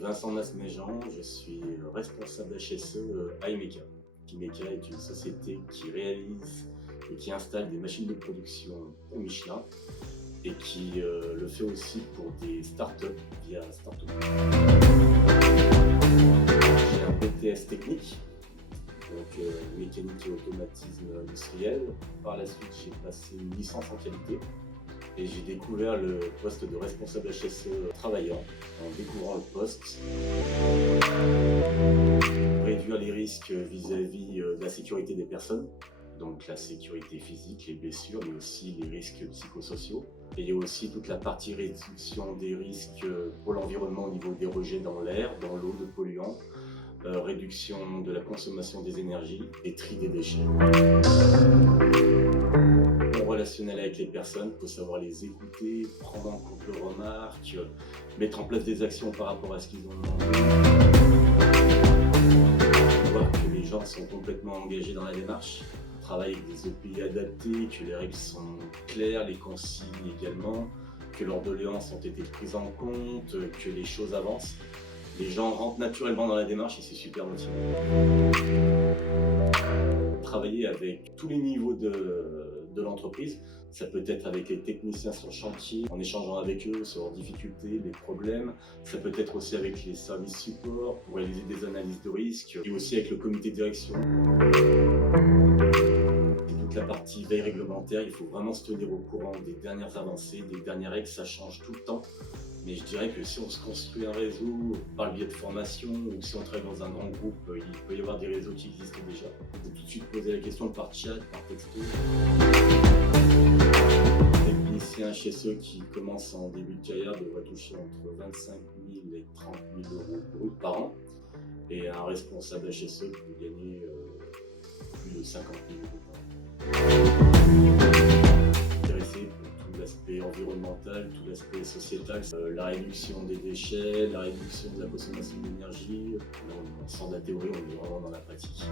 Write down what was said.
Vincent Masméjean, je suis responsable HSE à Imeca. Imeca est une société qui réalise et qui installe des machines de production pour Michelin et qui le fait aussi pour des startups via Startup. J'ai un BTS technique, donc mécanique et automatisme industriel. Par la suite, j'ai passé une licence en qualité. Et j'ai découvert le poste de responsable HSE travaillant en découvrant le poste. Réduire les risques vis-à-vis de la sécurité des personnes, donc la sécurité physique, les blessures, mais aussi les risques psychosociaux. Et il y a aussi toute la partie réduction des risques pour l'environnement au niveau des rejets dans l'air, dans l'eau, de polluants, réduction de la consommation des énergies et tri des déchets. Relationnel avec les personnes, il faut savoir les écouter, prendre en compte leurs remarques, mettre en place des actions par rapport à ce qu'ils ont demandé. Voir que les gens sont complètement engagés dans la démarche, travailler avec des EPI adaptés, que les règles sont claires, les consignes également, que leurs doléances ont été prises en compte, que les choses avancent. Les gens rentrent naturellement dans la démarche et c'est super motivant. Travailler avec tous les niveaux de l'entreprise, ça peut être avec les techniciens sur le chantier, en échangeant avec eux sur leurs difficultés, les problèmes. Ça peut être aussi avec les services support pour réaliser des analyses de risque et aussi avec le comité de direction. Et toute la partie veille réglementaire, il faut vraiment se tenir au courant des dernières avancées, des dernières règles, ça change tout le temps. Mais je dirais que si on se construit un réseau par le biais de formation ou si on travaille dans un grand groupe, il peut y avoir des réseaux qui existent déjà. On peut tout de suite poser la question par chat, par texto. Les techniciens HSE qui commencent en début de carrière devraient toucher entre 25 000 et 30 000 euros brut par an. Et un responsable HSE peut gagner plus de 50 000 euros par an. L'aspect environnemental, tout l'aspect sociétal, la réduction des déchets, la réduction de la consommation d'énergie. Là, on sort de la théorie, on est vraiment dans la pratique.